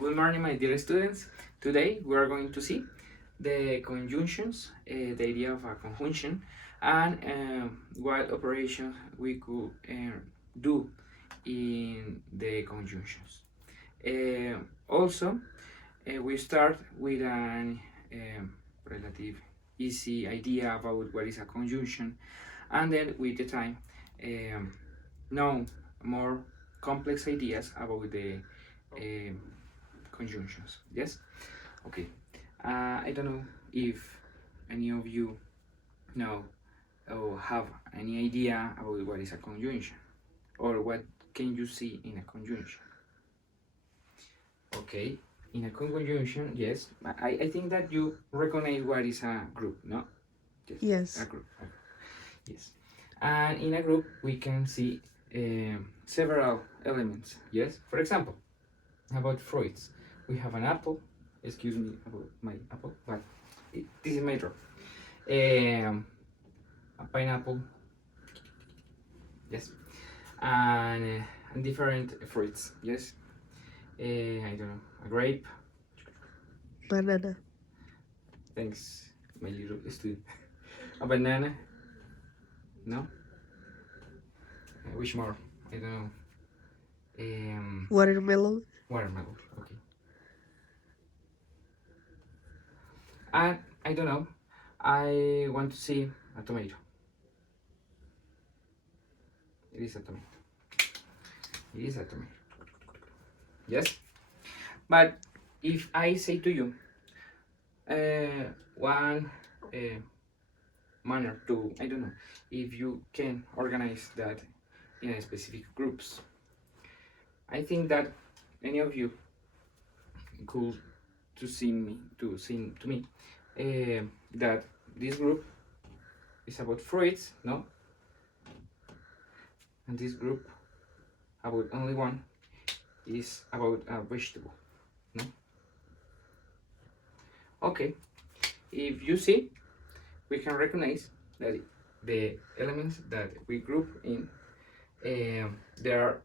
Good morning, my dear students. Today we are going to see the conjunctions, the idea of a conjunction, and what operations we could do in the conjunctions. Also, we start with an relative easy idea about what is a conjunction, and then with the time know more complex ideas about the conjunctions. Yes. Okay. I don't know if any of you know or have any idea about what is a conjunction or what can you see in a conjunction. Okay. In a conjunction, yes, I think that you recognize what is a group, no? Yes. A group. Yes. And in a group, we can see several elements. Yes. For example, about fruits, we have an apple. Excuse me about my apple, but this is my draw. A pineapple. Yes. And different fruits. Yes. I don't know. A grape. Banana. Thanks, my little student. A banana. No. Which more? I don't know. Watermelon. Watermelon. Okay. And I don't know. I want to see a tomato. It is a tomato. It is a tomato. Yes. But if I say to you one manner to, I don't know, if you can organize that in a specific groups, I think that any of you could to see to me that this group is about fruits, no? And this group about only one is about a vegetable, no? Okay, if you see, we can recognize that the elements that we group in, there are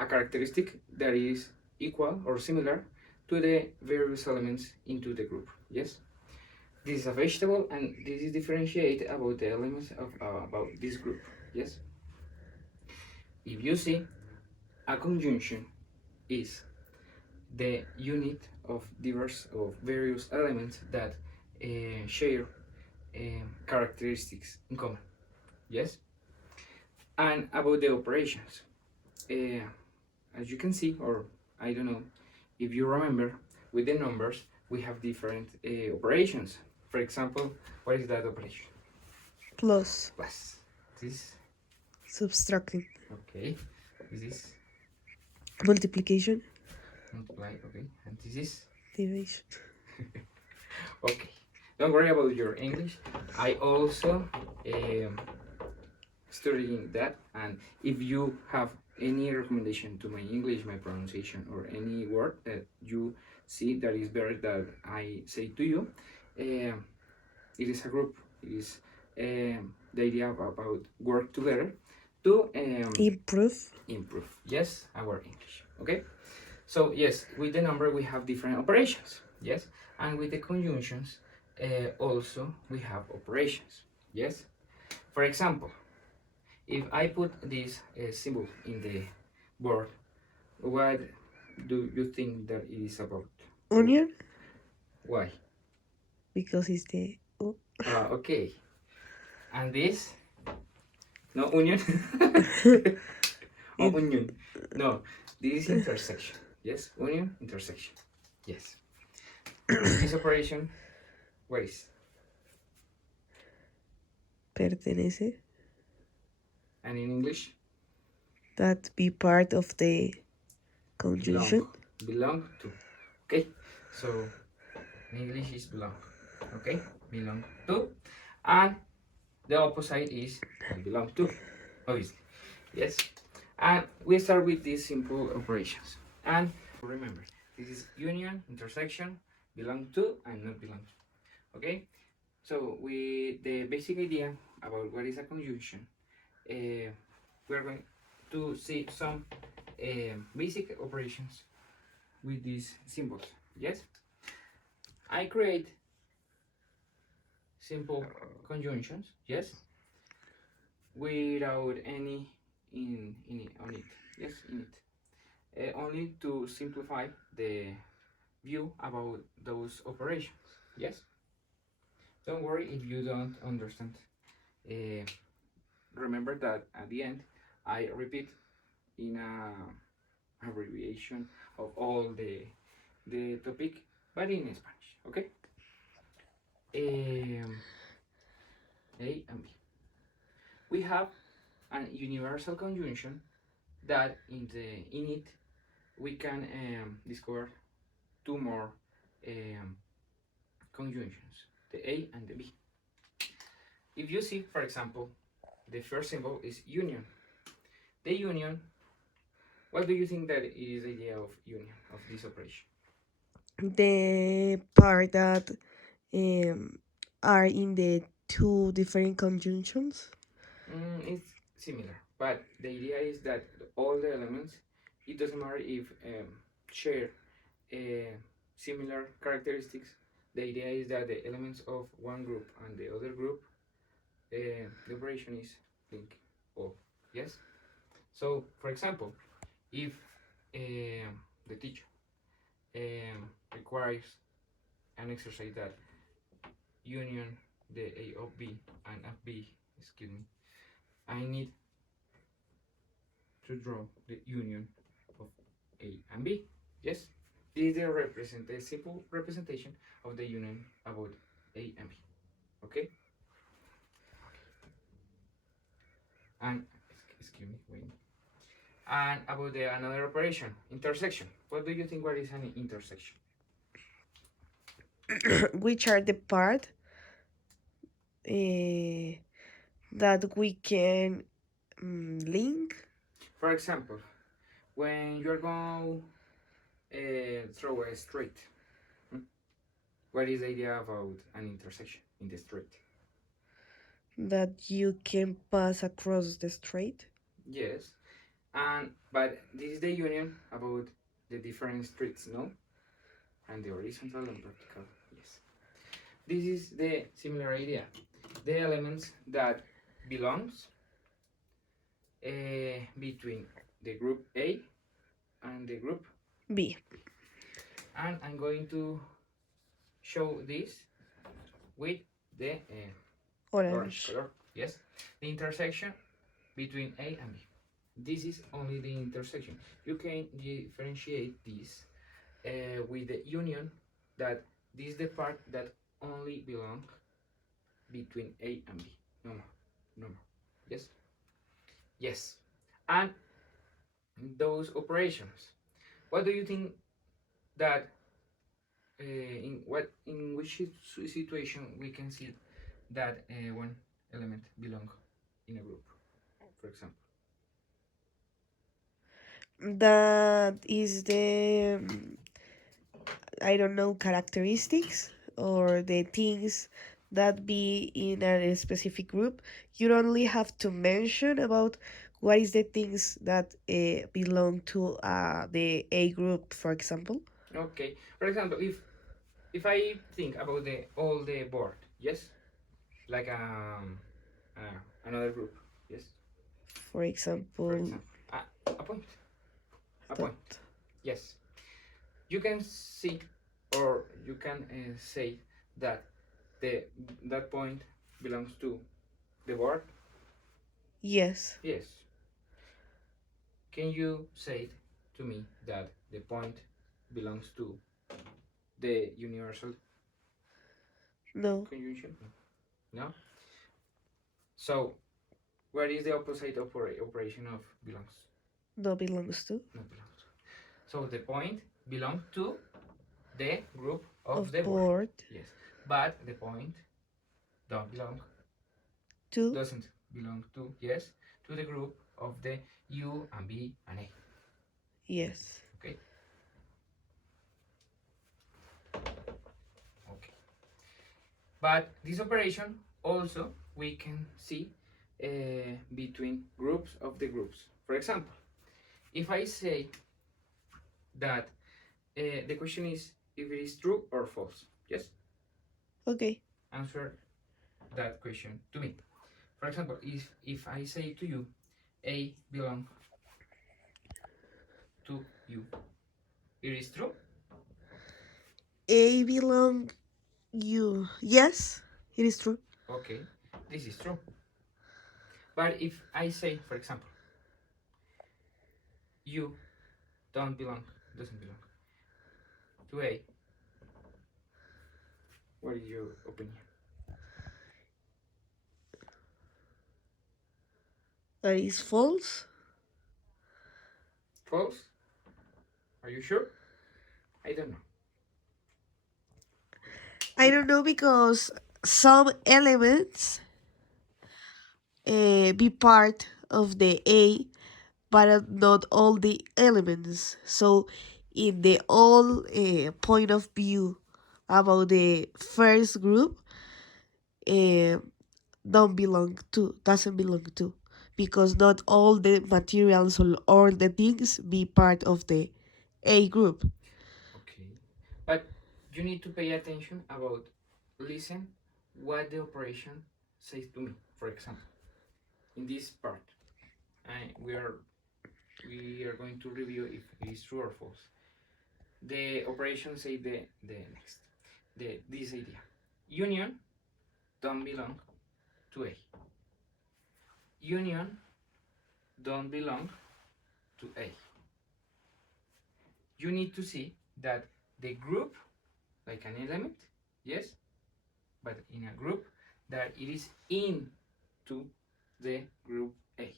a characteristic that is equal or similar to the various elements into the group. Yes, this is a vegetable, and this is differentiate about the elements of about this group. Yes, if you see, a conjunction is the unit of various elements that share characteristics in common. Yes, and about the operations, as you can see, or I don't know if you remember, with the numbers we have different operations. For example, what is that operation? Plus. Plus. This. Subtracting. Okay. This is Multiplication. multiply. Okay. And this is Division. okay. Don't worry about your English. I also studying that, and if you have any recommendation to my English, my pronunciation, or any word that you see that is better that I say to you, it is a group. It is the idea about work together to improve. Yes, our English. Okay. So yes, with the number we have different operations. Yes, and with the conjunctions also we have operations. Yes. For example, if I put this symbol in the board, what do you think that it is about? Onion. Why? Because it's the Okay. And this? No onion? Oh, onion. No, this is intersection. Yes, onion, intersection. Yes. This operation, what is? pertenece. And in English? That be part of the conjunction. Belong to. Okay, so in English is belong. Okay, belong to. And the opposite is I belong to, obviously. Yes. And we start with these simple operations. And remember, this is union, intersection, belong to, and not belong to. Okay? So with the basic idea about what is a conjunction, we're going to see some basic operations with these symbols. Yes, I create simple conjunctions. Yes, without any on it. Yes, in it. Only to simplify the view about those operations. Yes, don't worry if you don't understand. Uh, Remember that at the end I repeat in a abbreviation of all the topic, but in Spanish. Okay. Um, A and B. We have a universal conjunction that in it we can discover two more um, conjunctions, the A and the B. If you see, for example, the first symbol is union. The union, what do you think that is the idea of union, of this operation? The part that um, are in the two different conjunctions. It's similar, but the idea is that all the elements, it doesn't matter if share similar characteristics. The idea is that the elements of one group and the other group, the operation is link all. Yes. So, for example, if the teacher requires an exercise that union the A of B and of B, excuse me, I need to draw the union of A and B. Yes, this is the simple representation of the union about A and B. Okay. And excuse me, wait. And about the another operation, intersection. What do you think? What is an intersection? Which are the part that we can link. For example, when you're going through a street, what is the idea about an intersection in the street? That you can pass across the street. Yes, and but this is the union about the different streets, no? And the horizontal and vertical. Yes, this is the similar idea. The elements that belongs between the group A and the group B. And I'm going to show this with the orange color. Yes, the intersection between A and B. This is only the intersection. You can differentiate this with the union, that this is the part that only belong between A and B. No more, no more. Yes, yes. And those operations, what do you think that in which situation we can see that one element belong in a group, for example? That is the I don't know, characteristics or the things that be in a specific group. You only have to mention about what is the things that belong to the A group, for example. Okay, for example, if I think about the all the board, yes, like another group, yes, For for example, example, a point, a point, yes, you can see or you can say that the that point belongs to the board. yes. Yes. Can you say to me that the point belongs to the universal No, conjunction? No. So, where is the opposite operation of belongs? no belongs to. No belongs. So the point belongs to the group of Of the board. board Yes, but the point don't belong. to. Doesn't belong to, yes, to the group of the U and B and A. Yes. Okay. Okay. But this operation also we can see between groups of the groups. For example, if I say that The question is if it is true or false. Yes? Okay. Answer that question to me. For example, if I say to you, A belong to you, it is true? A belong you. Yes, it is true. Okay, this is true. But if I say, for example, you doesn't belong to A, what is your opinion? That is false. False? Are you sure? I don't know. I don't know because some elements be part of the A, but not all the elements. So, in the all point of view about the first group, uh, don't belong to, doesn't belong to, because not all the materials or all the things be part of the A group. Okay. But you need to pay attention about listen what the operation says to me. For example, in this part, we are going to review if it is true or false. The operation say the next this idea. Union don't belong to A. Union don't belong to A. You need to see that the group, like an element, yes, but in a group, that it is into the group A.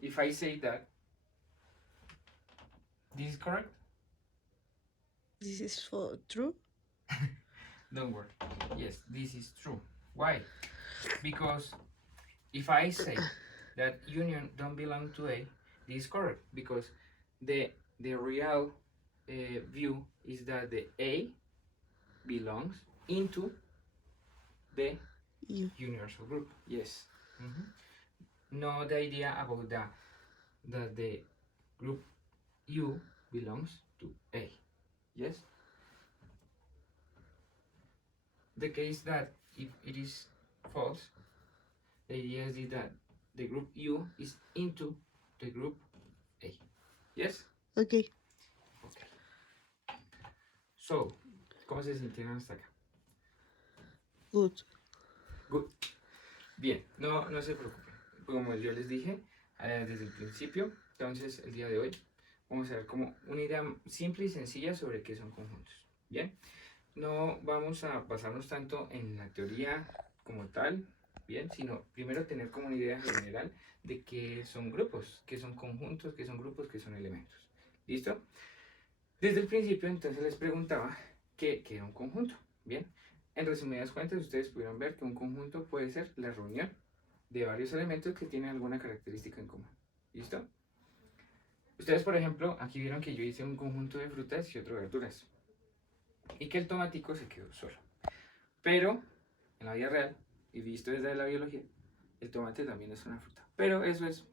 If I say that, this is correct? This is for true. Don't worry. Yes, this is true. Why? Because if I say that union don't belong to A, this is correct because the real view is that the A belongs into the You. universal group. Yes. Mhm. No, the idea about that the group U belongs to A. Yes. The case that if it is false, the idea is that the group U is into the group A. Yes. Okay. Okay. So, ¿cómo se sintieron hasta acá? Good. Good. Bien, no se preocupen. Como yo les dije desde el principio, entonces el día de hoy vamos a ver como una idea simple y sencilla sobre qué son conjuntos. Bien, no vamos a basarnos tanto en la teoría como tal, bien, sino primero tener como una idea general de qué son grupos, qué son conjuntos, qué son grupos, qué son elementos. ¿Listo? Desde el principio entonces les preguntaba qué era un conjunto. Bien, en resumidas cuentas ustedes pudieron ver que un conjunto puede ser la reunión de varios elementos que tienen alguna característica en común. ¿Listo? Ustedes, por ejemplo, aquí vieron que yo hice un conjunto de frutas y otro de verduras. Y que el tomatico se quedó solo. Pero, en la vida real, y visto desde la biología, el tomate también es una fruta. Pero eso es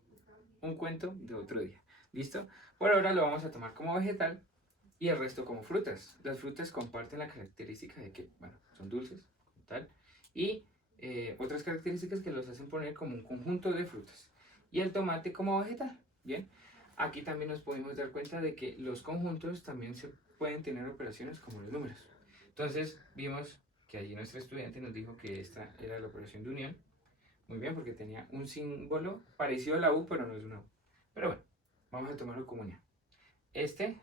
un cuento de otro día. ¿Listo? Por ahora lo vamos a tomar como vegetal y el resto como frutas. Las frutas comparten la característica de que, bueno, son dulces, tal, y otras características que los hacen poner como un conjunto de frutas. Y el tomate como vegetal. Bien, aquí también nos podemos dar cuenta de que los conjuntos también se pueden tener operaciones como los números. Entonces, vimos que allí nuestra estudiante nos dijo que esta era la operación de unión. Muy bien, porque tenía un símbolo parecido a la U, pero no es una U. Pero bueno, vamos a tomarlo como unión. Este,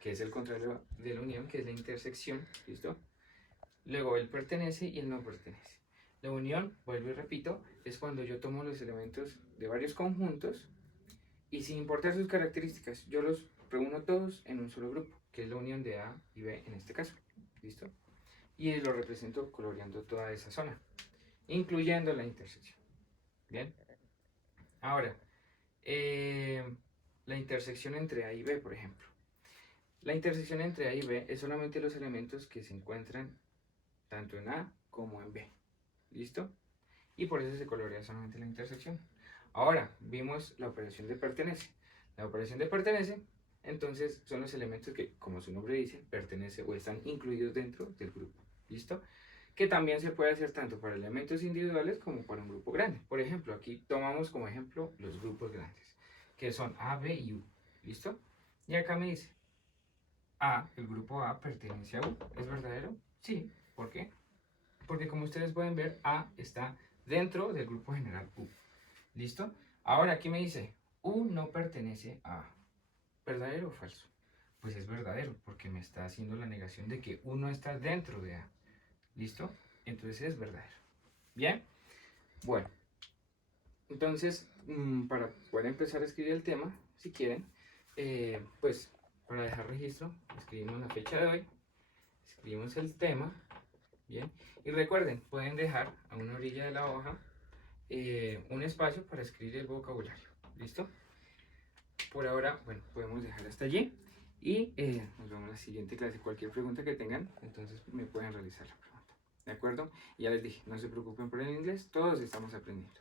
que es el contrario de la unión, que es la intersección, ¿listo? Luego el pertenece y el no pertenece. La unión, vuelvo y repito, es cuando yo tomo los elementos de varios conjuntos y sin importar sus características, yo los reúno todos en un solo grupo, que es la unión de A y B en este caso, ¿listo? Y lo represento coloreando toda esa zona, incluyendo la intersección. Bien. Ahora, la intersección entre A y B, por ejemplo. La intersección entre A y B es solamente los elementos que se encuentran tanto en A como en B. ¿Listo? Y por eso se colorea solamente la intersección. Ahora, vimos la operación de pertenece. La operación de pertenece entonces son los elementos que, como su nombre dice, pertenecen o están incluidos dentro del grupo. ¿Listo? Que también se puede hacer tanto para elementos individuales como para un grupo grande. Por ejemplo, aquí tomamos como ejemplo los grupos grandes, que son A, B y U. ¿Listo? Y acá me dice, el grupo A pertenece a U. ¿Es verdadero? Sí. ¿Por qué? Porque como ustedes pueden ver, A está dentro del grupo general U. ¿Listo? Ahora aquí me dice, U no pertenece a A. ¿Verdadero o falso? Pues es verdadero, porque me está haciendo la negación de que U no está dentro de A. ¿Listo? Entonces es verdadero. ¿Bien? Bueno, entonces, para poder empezar a escribir el tema, si quieren, pues para dejar registro, escribimos la fecha de hoy, escribimos el tema, ¿bien? Y recuerden, pueden dejar a una orilla de la hoja un espacio para escribir el vocabulario. ¿Listo? Por ahora, bueno, podemos dejar hasta allí. Y nos vemos en la siguiente clase. Cualquier pregunta que tengan, entonces me pueden realizar la pregunta. ¿De acuerdo? Y ya les dije, no se preocupen por el inglés, todos estamos aprendiendo.